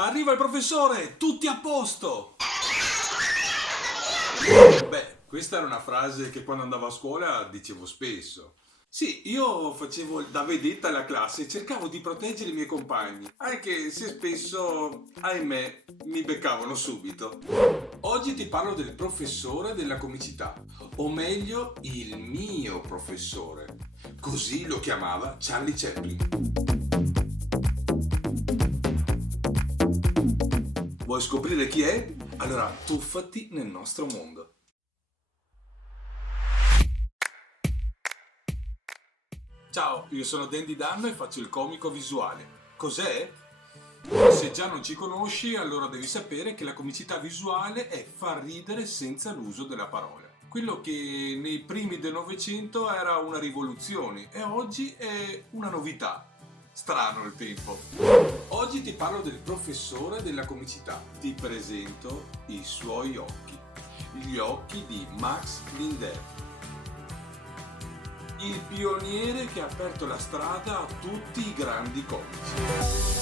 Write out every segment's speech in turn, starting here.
Arriva il professore, tutti a posto! Beh, questa era una frase che quando andavo a scuola dicevo spesso. Sì, io facevo da vedetta alla classe e cercavo di proteggere i miei compagni, anche se spesso, ahimè, mi beccavano subito. Oggi ti parlo del professore della comicità, o meglio, il mio professore. Così lo chiamava Charlie Chaplin. Vuoi scoprire chi è? Allora tuffati nel nostro mondo. Ciao, io sono Dandy Danno e faccio il comico visuale. Cos'è? Se già non ci conosci, allora devi sapere che la comicità visuale è far ridere senza l'uso della parola. Quello che nei primi del Novecento era una rivoluzione e oggi è una novità. Strano il tempo. Oggi ti parlo del professore della comicità. Ti presento i suoi occhi. Gli occhi di Max Linder. Il pioniere che ha aperto la strada a tutti i grandi comici.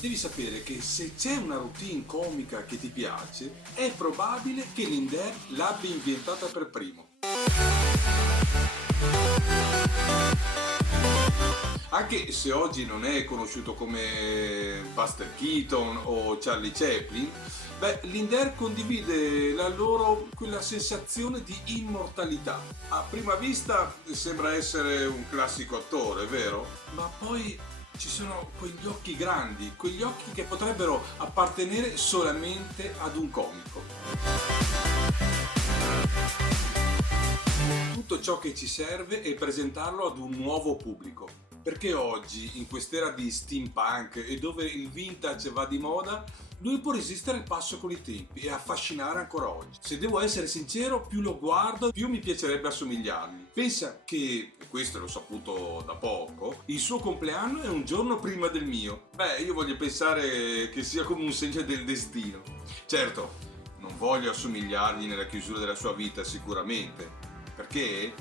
Devi sapere che se c'è una routine comica che ti piace, è probabile che Linder l'abbia inventata per primo. Anche se oggi non è conosciuto come Buster Keaton o Charlie Chaplin, Linder condivide la loro quella sensazione di immortalità. A prima vista sembra essere un classico attore, vero? Ma poi ci sono quegli occhi grandi, quegli occhi che potrebbero appartenere solamente ad un comico. Tutto ciò che ci serve è presentarlo ad un nuovo pubblico, perché oggi, in quest'era di steampunk e dove il vintage va di moda, lui può resistere al passo con i tempi e affascinare ancora oggi. Se devo essere sincero, più lo guardo, più mi piacerebbe assomigliargli. Pensa che, e questo l'ho saputo da poco, il suo compleanno è un giorno prima del mio. Io voglio pensare che sia come un segno del destino. Certo, non voglio assomigliargli nella chiusura della sua vita sicuramente. Perché?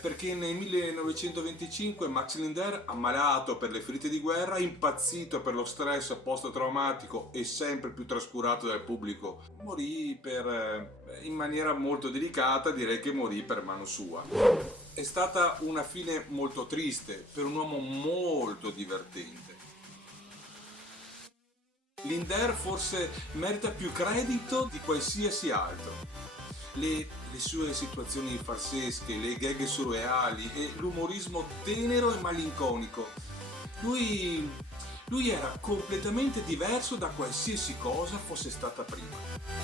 Perché nel 1925 Max Linder, ammalato per le ferite di guerra, impazzito per lo stress post-traumatico e sempre più trascurato dal pubblico, morì in maniera molto delicata, direi che morì per mano sua. È stata una fine molto triste per un uomo molto divertente. Linder forse merita più credito di qualsiasi altro. Le sue situazioni farsesche, le gag surreali e l'umorismo tenero e malinconico. Lui era completamente diverso da qualsiasi cosa fosse stata prima.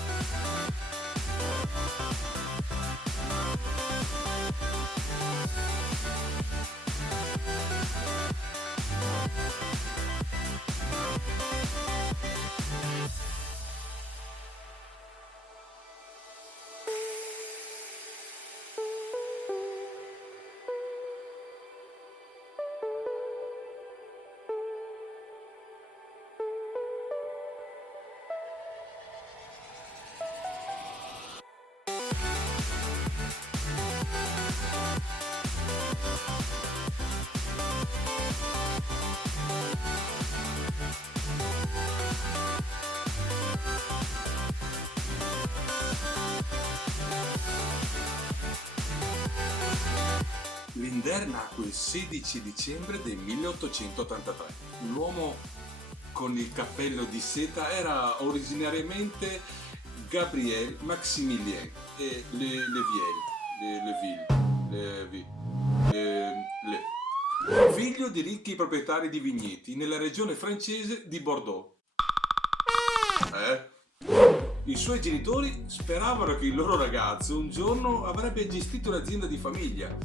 Linder nacque il 16 dicembre del 1883. L'uomo con il cappello di seta era originariamente Gabriel Maximilien et figlio di ricchi proprietari di vigneti nella regione francese di Bordeaux. I suoi genitori speravano che il loro ragazzo un giorno avrebbe gestito un'azienda di famiglia,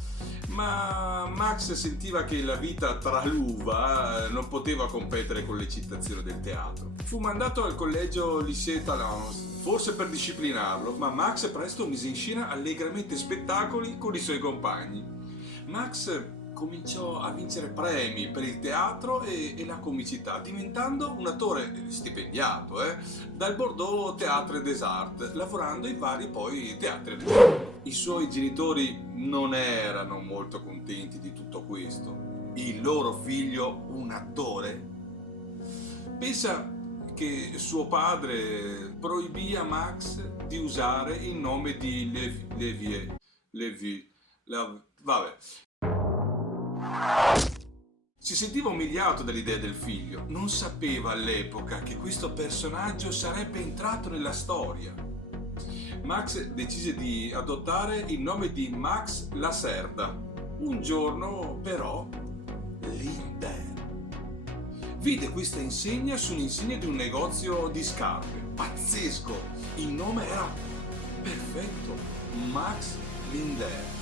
ma Max sentiva che la vita tra l'uva non poteva competere con l'eccitazione del teatro. Fu mandato al collegio Lycée Talence, forse per disciplinarlo, ma Max presto mise in scena allegramente spettacoli con i suoi compagni. Max cominciò a vincere premi per il teatro e la comicità, diventando un attore stipendiato dal Bordeaux Théâtre des Arts, lavorando in vari poi teatri regionali. I suoi genitori non erano molto contenti di tutto questo. Il loro figlio, un attore? Pensa che suo padre proibì a Max di usare il nome di vabbè. Si sentiva umiliato dall'idea del figlio, non sapeva all'epoca che questo personaggio sarebbe entrato nella storia. Max decise di adottare il nome di Max Lacerda. Un giorno, però, Lindner vide questa insegna su un'insegna di un negozio di scarpe. Pazzesco! Il nome era perfetto, Max Lindner.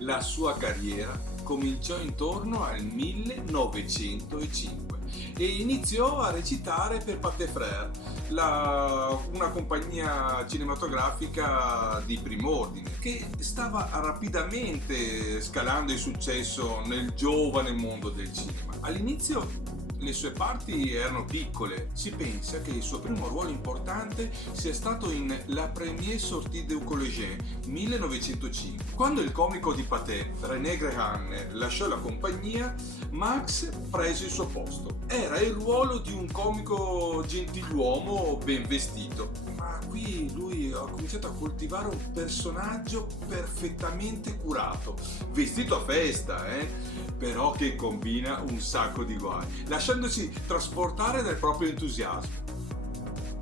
La sua carriera cominciò intorno al 1905 e iniziò a recitare per Pathé Frères, una compagnia cinematografica di prim'ordine che stava rapidamente scalando il successo nel giovane mondo del cinema. All'inizio le sue parti erano piccole. Si pensa che il suo primo ruolo importante sia stato in La Première Sortie du Collégien 1905. Quando il comico di Pathé, René Grehan, lasciò la compagnia, Max prese il suo posto. Era il ruolo di un comico gentiluomo ben vestito, ma qui lui ha cominciato a coltivare un personaggio perfettamente curato, vestito a festa, però che combina un sacco di guai, lasciandosi trasportare dal proprio entusiasmo.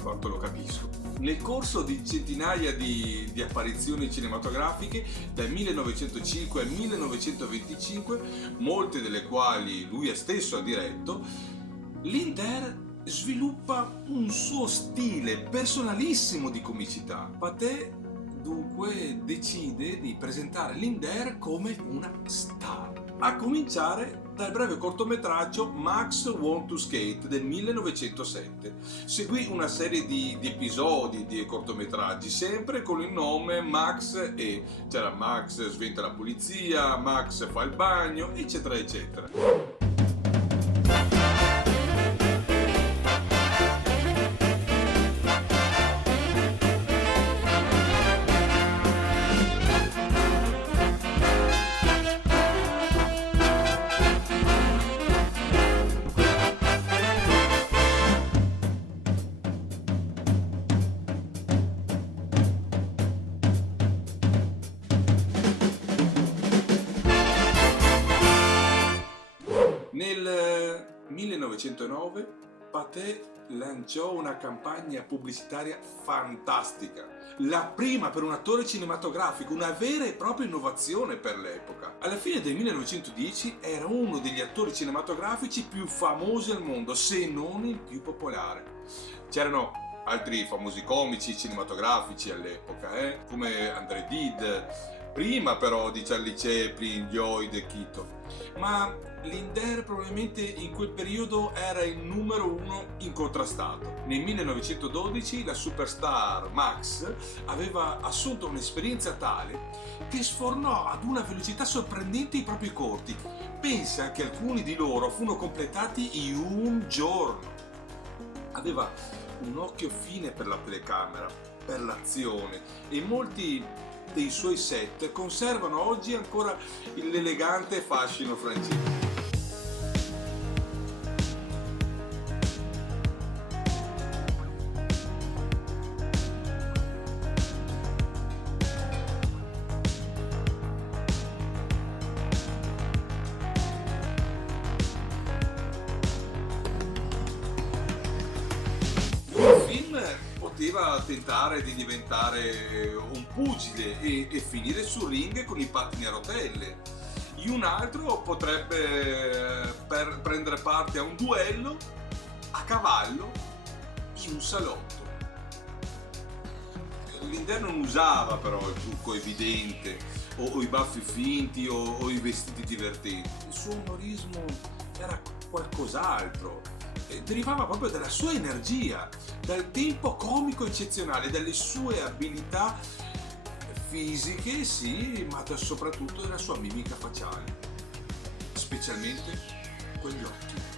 Quanto lo capisco. Nel corso di centinaia di apparizioni cinematografiche, dal 1905 al 1925, molte delle quali lui stesso ha diretto, Lindner sviluppa un suo stile personalissimo di comicità. Pathé dunque decide di presentare Lindner come una star, a cominciare dal breve cortometraggio Max Want to Skate del 1907. Seguì una serie di episodi di cortometraggi, sempre con il nome Max, e c'era Max sventa la polizia, Max fa il bagno, eccetera eccetera. Nel 1909 Pathé lanciò una campagna pubblicitaria fantastica, la prima per un attore cinematografico, una vera e propria innovazione per l'epoca. Alla fine del 1910 era uno degli attori cinematografici più famosi al mondo, se non il più popolare. C'erano altri famosi comici cinematografici all'epoca, come André Gide, prima però di Charlie Chaplin, Lloyd e Keaton. Ma Lindner probabilmente in quel periodo era il numero uno incontrastato. Nel 1912 la superstar Max aveva assunto un'esperienza tale che sfornò ad una velocità sorprendente i propri corti. Pensa che alcuni di loro furono completati in un giorno. Aveva un occhio fine per la telecamera, per l'azione, e molti dei suoi set conservano oggi ancora l'elegante fascino francese. Poteva tentare di diventare un pugile e finire sul ring con i pattini a rotelle. In un altro potrebbe prendere parte a un duello a cavallo in un salotto. Lindner non usava però il trucco evidente o i baffi finti o i vestiti divertenti. Il suo umorismo era qualcos'altro. Derivava proprio dalla sua energia, dal tempo comico eccezionale, dalle sue abilità fisiche sì, ma soprattutto della sua mimica facciale, specialmente quegli occhi.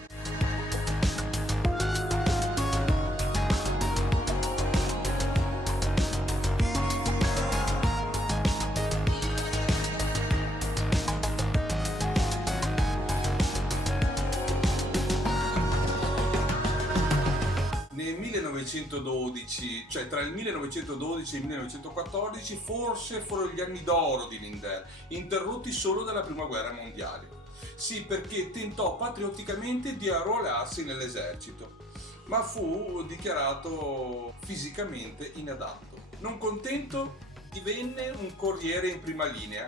Nel 1912, cioè tra il 1912 e il 1914, forse furono gli anni d'oro di Lindner, interrotti solo dalla Prima Guerra Mondiale. Sì, perché tentò patriotticamente di arruolarsi nell'esercito, ma fu dichiarato fisicamente inadatto. Non contento, divenne un corriere in prima linea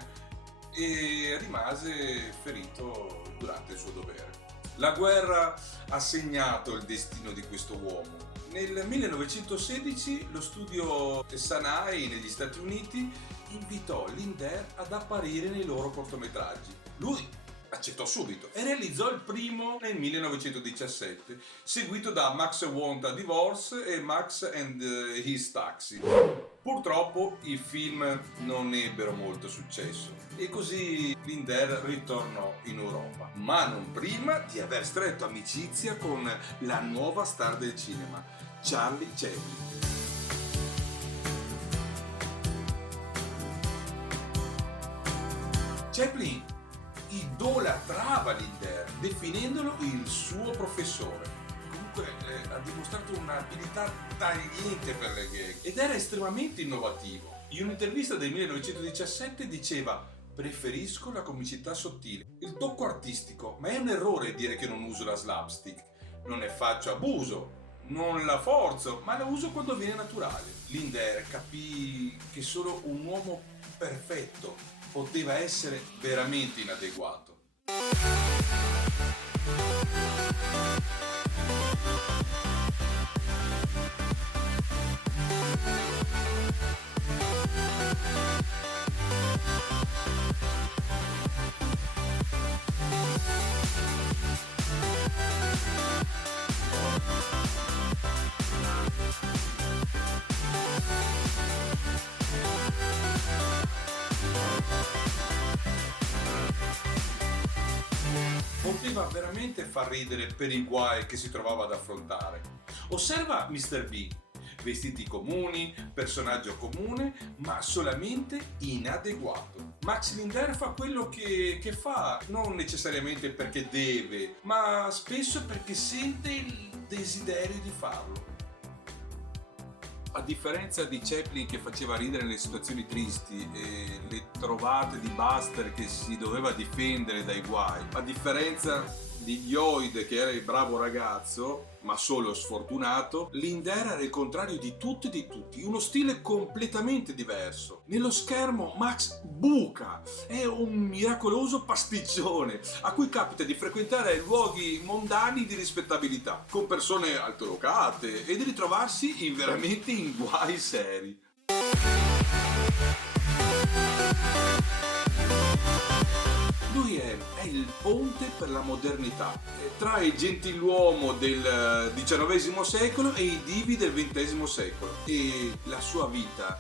e rimase ferito durante il suo dovere. La guerra ha segnato il destino di questo uomo. Nel 1916 lo studio Sanai negli Stati Uniti invitò Lindner ad apparire nei loro cortometraggi. Lui accettò subito e realizzò il primo nel 1917, seguito da Max Want a Divorce e Max and His Taxi. Purtroppo i film non ebbero molto successo e così Lindner ritornò in Europa, ma non prima di aver stretto amicizia con la nuova star del cinema, Charlie Chaplin. Chaplin idolatrava Lindner, definendolo il suo professore. Comunque ha dimostrato un'abilità tagliente per le gag ed era estremamente innovativo. In un'intervista del 1917 diceva: preferisco la comicità sottile, il tocco artistico, ma è un errore dire che non uso la slapstick. Non ne faccio abuso, non la forzo, ma la uso quando viene naturale. Lindner capì che solo un uomo perfetto poteva essere veramente inadeguato. Poteva veramente far ridere per i guai che si trovava ad affrontare. Osserva Mr. B, vestiti comuni, personaggio comune, ma solamente inadeguato. Max Lindner fa quello che fa, non necessariamente perché deve, ma spesso perché sente il desiderio di farlo. A differenza di Chaplin che faceva ridere nelle situazioni tristi e le trovate di Buster che si doveva difendere dai guai, a differenza di Lloyd che era il bravo ragazzo ma solo sfortunato, Lindner era il contrario di tutti e di tutti, uno stile completamente diverso. Nello schermo Max buca, è un miracoloso pasticcione a cui capita di frequentare luoghi mondani di rispettabilità con persone altolocate e di ritrovarsi veramente in guai seri. Lui è il ponte per la modernità tra il gentiluomo del XIX secolo e i divi del XX secolo, e la sua vita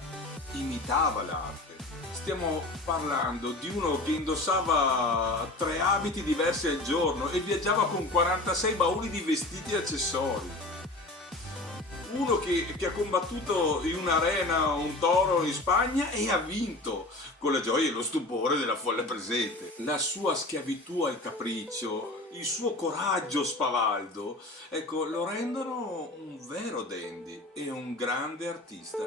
imitava l'arte. Stiamo parlando di uno che indossava 3 abiti diversi al giorno e viaggiava con 46 bauli di vestiti e accessori. Uno che ha combattuto in un'arena un toro in Spagna e ha vinto, con la gioia e lo stupore della folla presente. La sua schiavitù al capriccio, il suo coraggio spavaldo, ecco, lo rendono un vero dandy e un grande artista.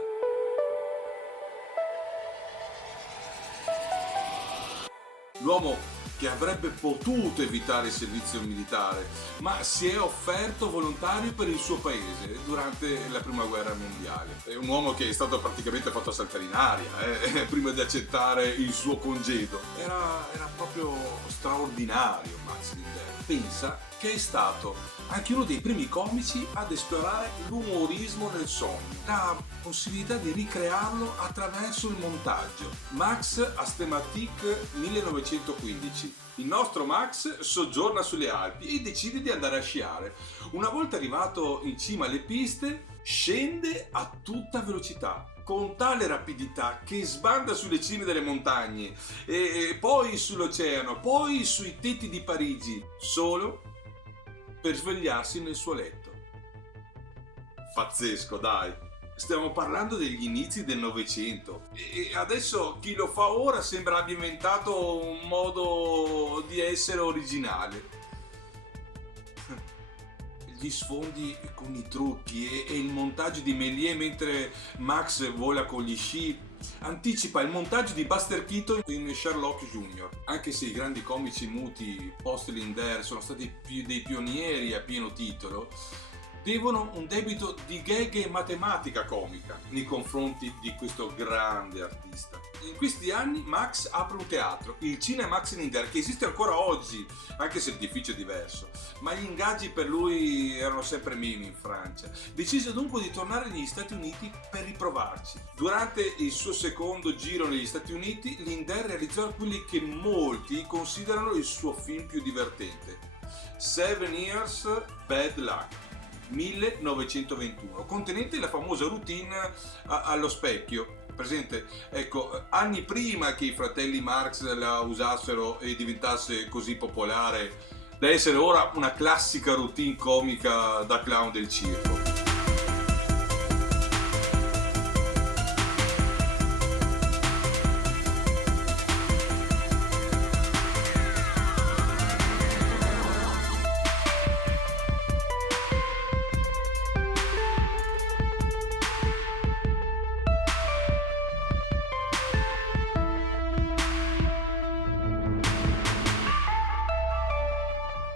L'uomo che avrebbe potuto evitare il servizio militare, ma si è offerto volontario per il suo paese durante la Prima Guerra Mondiale. È un uomo che è stato praticamente fatto saltare in aria prima di accettare il suo congedo. Era proprio straordinario Max Lindner. Pensa che è stato anche uno dei primi comici ad esplorare l'umorismo nel sogno, la possibilità di ricrearlo attraverso il montaggio. Max Asthmatique 1915. Il nostro Max soggiorna sulle Alpi e decide di andare a sciare. Una volta arrivato in cima alle piste, scende a tutta velocità con tale rapidità che sbanda sulle cime delle montagne e poi sull'oceano, poi sui tetti di Parigi, solo per svegliarsi nel suo letto. Pazzesco, dai! Stiamo parlando degli inizi del Novecento e adesso chi lo fa ora sembra abbia inventato un modo di essere originale. Gli sfondi con i trucchi e il montaggio di Méliès mentre Max vola con gli sci anticipa il montaggio di Buster Keaton in Sherlock Jr. Anche se i grandi comici muti post Lindner sono stati dei pionieri a pieno titolo, devono un debito di gag e matematica comica nei confronti di questo grande artista. In questi anni Max apre un teatro, il Cinemax Lindner, che esiste ancora oggi, anche se l'edificio è diverso, ma gli ingaggi per lui erano sempre minimi in Francia. Decise dunque di tornare negli Stati Uniti per riprovarci. Durante il suo secondo giro negli Stati Uniti, Lindner realizzò quelli che molti considerano il suo film più divertente, Seven Years Bad Luck, 1921, contenente la famosa routine allo specchio. Presente? Ecco, anni prima che i fratelli Marx la usassero e diventasse così popolare da essere ora una classica routine comica da clown del circo.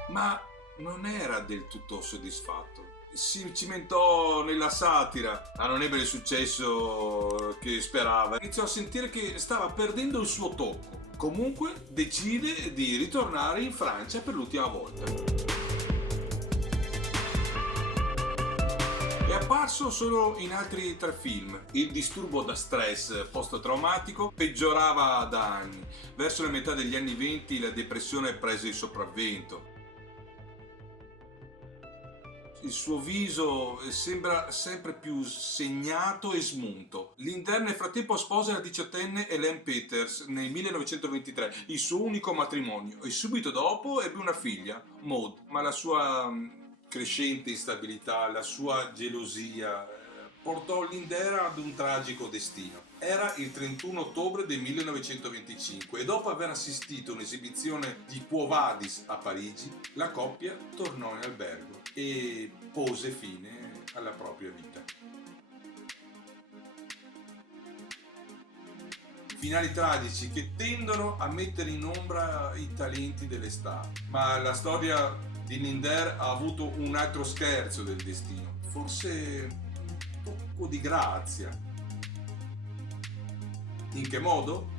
Ma non era del tutto soddisfatto. Si cimentò nella satira, ma non ebbe il successo che sperava. Iniziò a sentire che stava perdendo il suo tocco. Comunque decide di ritornare in Francia per l'ultima volta. È apparso solo in altri 3 film. Il disturbo da stress post-traumatico peggiorava da anni. Verso la metà degli anni 20 la depressione prese il sopravvento. Il suo viso sembra sempre più segnato e smunto. Lindner nel frattempo sposa la 18enne Elaine Peters nel 1923, il suo unico matrimonio, e subito dopo ebbe una figlia, Maud, ma la sua crescente instabilità, la sua gelosia portò Lindner ad un tragico destino. Era il 31 ottobre del 1925 e dopo aver assistito a un'esibizione di Quo Vadis a Parigi, la coppia tornò in albergo e pose fine alla propria vita. Finali tragici che tendono a mettere in ombra i talenti delle star, ma la storia di Lindner ha avuto un altro scherzo del destino, forse un poco di grazia. In che modo?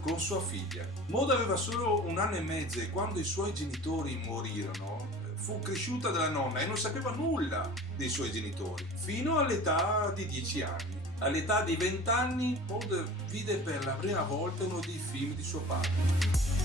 Con sua figlia. Maud aveva solo 1 anno e mezzo e quando i suoi genitori morirono fu cresciuta dalla nonna e non sapeva nulla dei suoi genitori fino all'età di 10 anni. All'età di 20 anni Maud vide per la prima volta uno dei film di suo padre.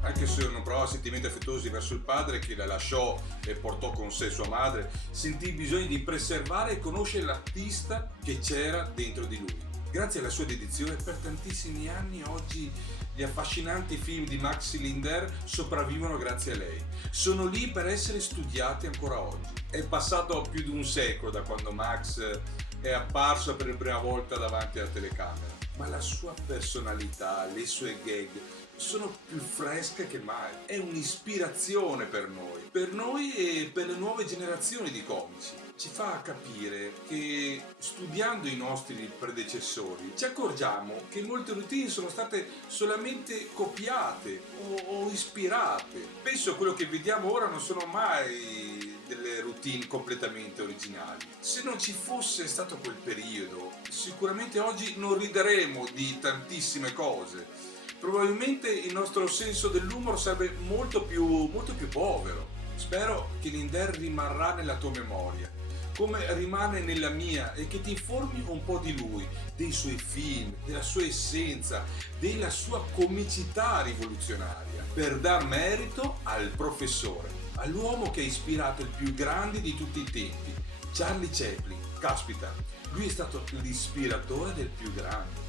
Anche se non provava sentimenti affettuosi verso il padre che la lasciò e portò con sé sua madre, sentì il bisogno di preservare e conoscere l'artista che c'era dentro di lui. Grazie alla sua dedizione per tantissimi anni oggi gli affascinanti film di Max Lindner sopravvivono grazie a lei. Sono lì per essere studiati ancora oggi. È passato più di un secolo da quando Max è apparso per la prima volta davanti alla telecamera, ma la sua personalità, le sue gag sono più fresche che mai. È un'ispirazione per noi e per le nuove generazioni di comici. Ci fa capire che studiando i nostri predecessori ci accorgiamo che molte routine sono state solamente copiate o ispirate. Penso quello che vediamo ora non sono mai delle routine completamente originali. Se non ci fosse stato quel periodo, sicuramente oggi non rideremo di tantissime cose. Probabilmente il nostro senso dell'umor sarebbe molto più povero. Spero che Lindner rimarrà nella tua memoria, come rimane nella mia, e che ti informi un po' di lui, dei suoi film, della sua essenza, della sua comicità rivoluzionaria, per dar merito al professore, all'uomo che ha ispirato il più grande di tutti i tempi, Charlie Chaplin. Caspita, lui è stato l'ispiratore del più grande.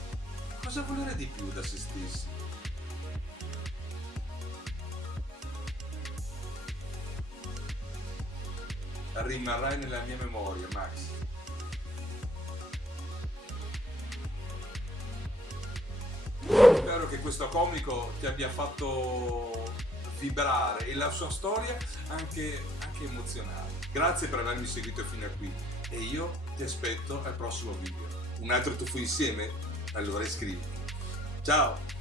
Cosa volere di più da se stessi? Rimarrai nella mia memoria, Max. Spero che questo comico ti abbia fatto vibrare, e la sua storia anche emozionale. Grazie per avermi seguito fino a qui, e io ti aspetto al prossimo video. Un altro tuffo insieme? Allora iscriviti. Ciao!